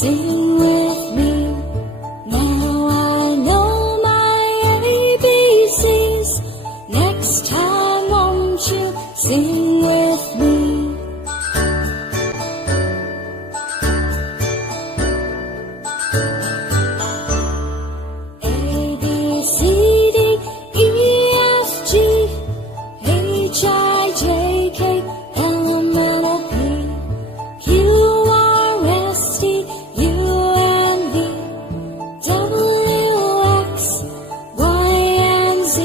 Sing with me. Now I know my ABCs. Next time won't you sing with me? A, B, C, D, E, F, G, H, I, J, K, L, M, N, O, P, Q, R, S, T, U, and V, W, X, Y, and Z.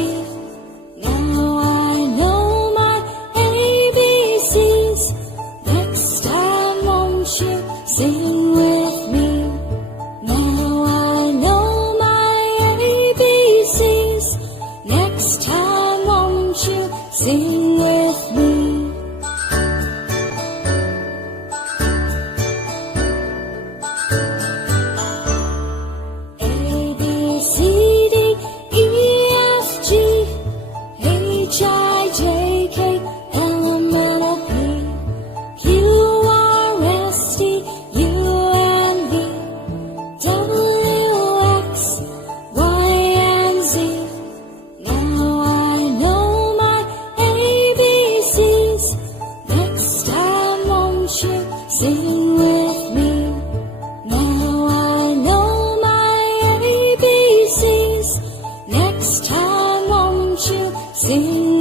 Now I know my ABCs. Next time won't you sing with me? Now I know my ABCs. Next time won't you sing with me? A, B, C, D, E, F, G, H, I, J, K, L, M, N, O, P, Q, R, S, T, U, and V, W, X, Y, and Z. Now I know my ABCs. Next time won't you sing with me? Now I know my ABCs. Next time won't you sing